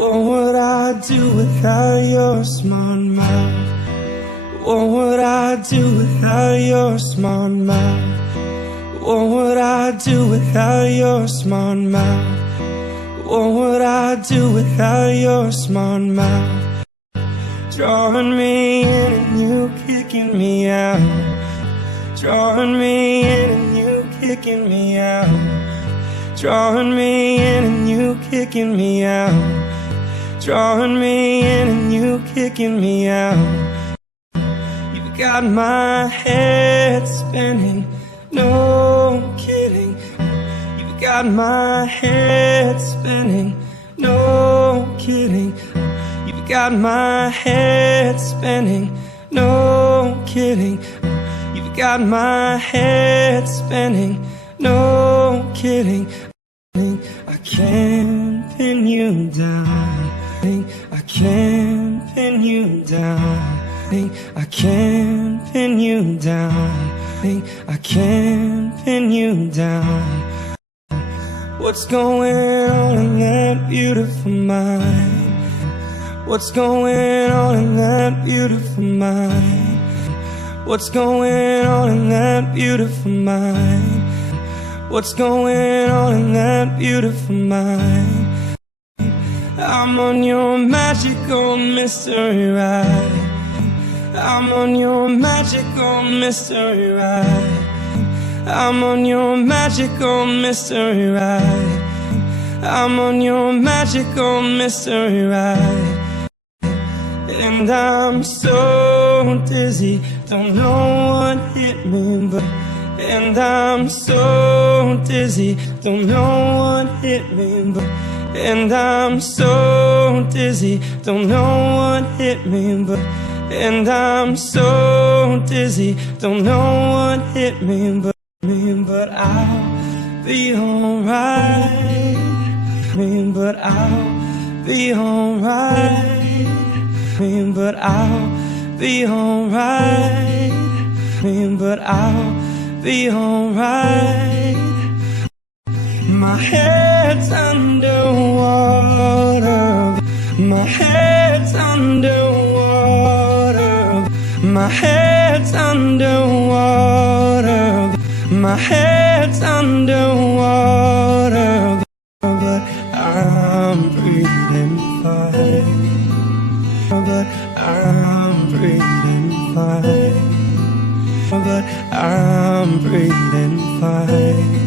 What would I do without your smart mouth? What would I do without your smart mouth? What would I do without your smart mouth? What would I do without your smart mouth? Drawing me in and you kicking me out. Drawing me in and you kicking me out. Drawing me in and you kicking me out. Drawing me in and you kicking me out. You've got my head spinning, no kidding. You've got my head spinning, no kidding. You've got my head spinning, no kidding. You've got my head spinning, no kidding. I can't pin you down. I can't pin you down. I can't pin you down. I can't pin you down. What's going on in that beautiful mind? What's going on in that beautiful mind? What's going on in that beautiful mind? What's going on in that beautiful mind? I'm on your magical mystery ride. I'm on your magical mystery ride. I'm on your magical mystery ride. I'm on your magical mystery ride. And I'm so dizzy, don't know what hit me, but and I'm so dizzy, don't know what hit me, but and I'm so dizzy, don't know what hit me, but and I'm so dizzy, don't know what hit me, but I'll be alright. But I'll be alright. But I'll be alright. But I'll be alright. My head's underwater. My head's underwater. My head's underwater. My head's underwater. But I'm breathing fine. But I'm breathing fine. But I'm breathing fine.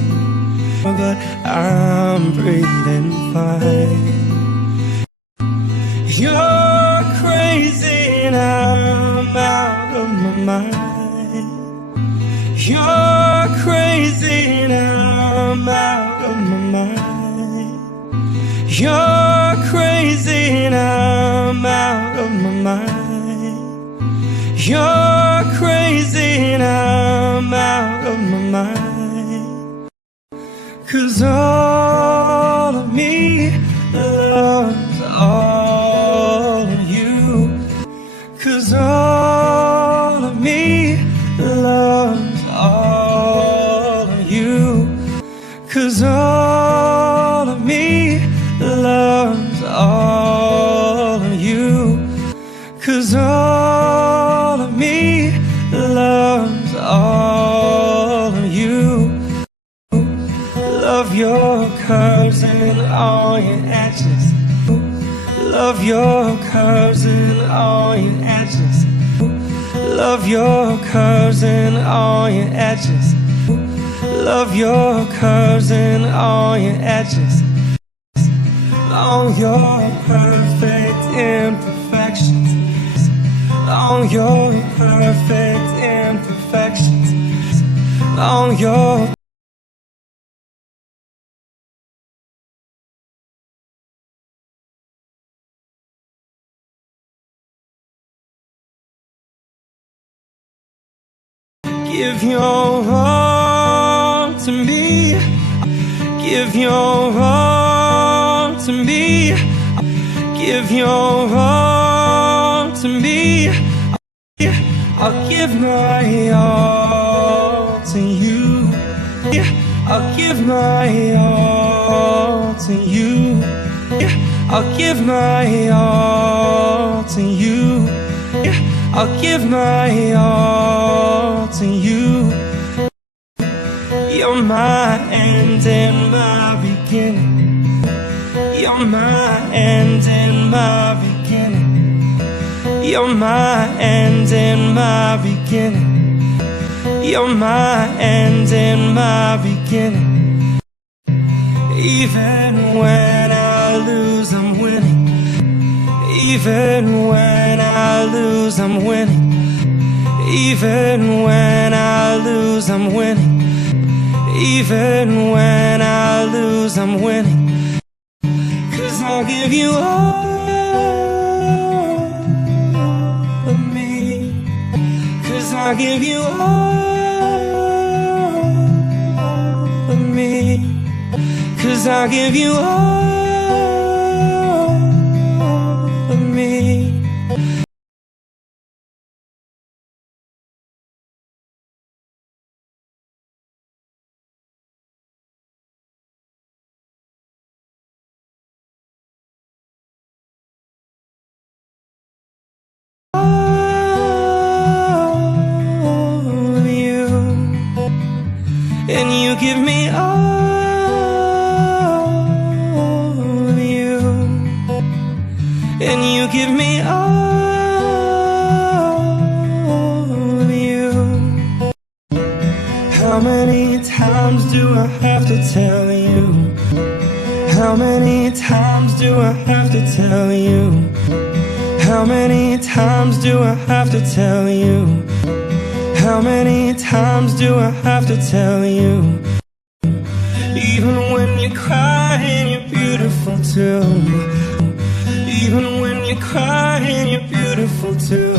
But I'm breathing fine. You're crazy and I'm out of my mind. You're crazy and I'm out of my mind. You're crazy and I'm out of my mind. You're crazy and I'm out of my mind. 'Cause all of me loves all of you. 'Cause all of me loves all of you. 'Cause all of me loves all of you. 'Cause all of me loves all of you. Love your curves and all your edges. Love your curves and all your edges. Love your curves and all your edges. Love your curves and all your edges. All your perfect imperfections. All your perfect imperfections. All your give your all to me. Give your all to me. Give your all to me. I'll give my all to you. I'll give my all to you. I'll give my all to you. I'll give my all to you. You're my end and my beginning. You're my end and my beginning. You're my end and my beginning. You're my end and my beginning. Even when I lose, I'm winning. Even when I lose, I'm winning. Even when I lose, I'm winning. Even when I lose, I'm winning. 'Cause I'll give you all of me. 'Cause I'll give you all of me. 'Cause I'll give you all of me. And you give me all of you. And you give me all of you. How many times do I have to tell you? How many times do I have to tell you? How many times do I have to tell you? How many times do I have to tell you? Even when you cry and you're beautiful too. Even when you cry and you're beautiful too.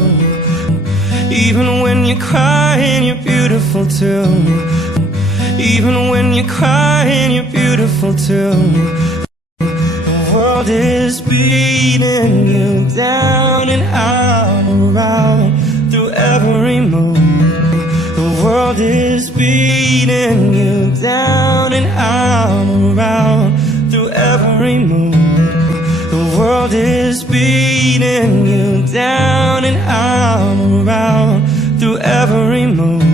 Even when you cry and you're beautiful too. Even when you cry and you're beautiful too. The world is beating you down and out around through every move. The world is beating you down and out around through every move. The world is beating you down and out around through every move.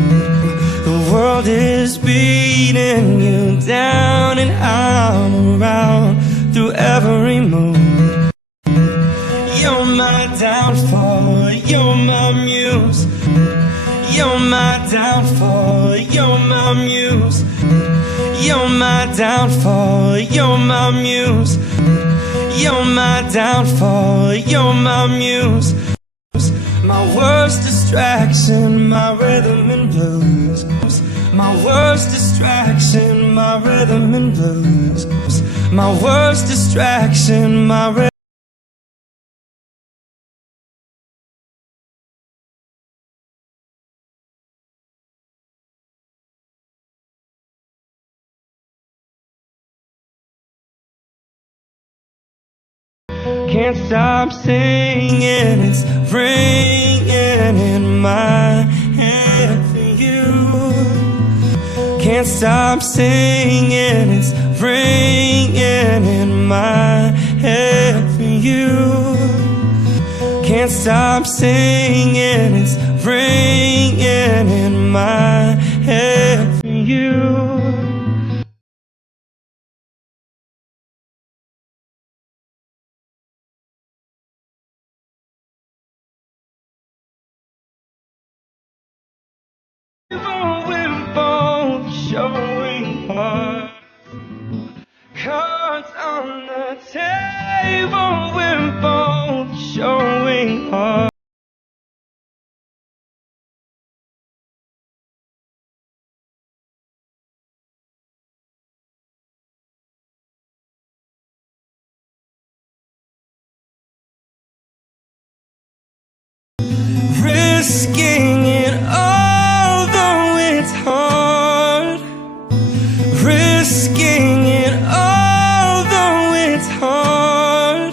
The world is beating you down and out around through every move. You're my downfall, you're my muse. You're my downfall, you're my muse. You're my downfall, you're my muse. You're my downfall, you're my muse. My worst distraction, my rhythm and blues. My worst distraction, my rhythm and blues. My worst distraction, my rhythm. Can't stop singing, it's ringing in my head for you. Can't stop singing, it's ringing in my head for you. Can't stop singing, it's ringing in my head for you. We're both showing heart. Cards on the table, we're both showing heart. Risking it all, though it's hard. Risking it all, though it's hard.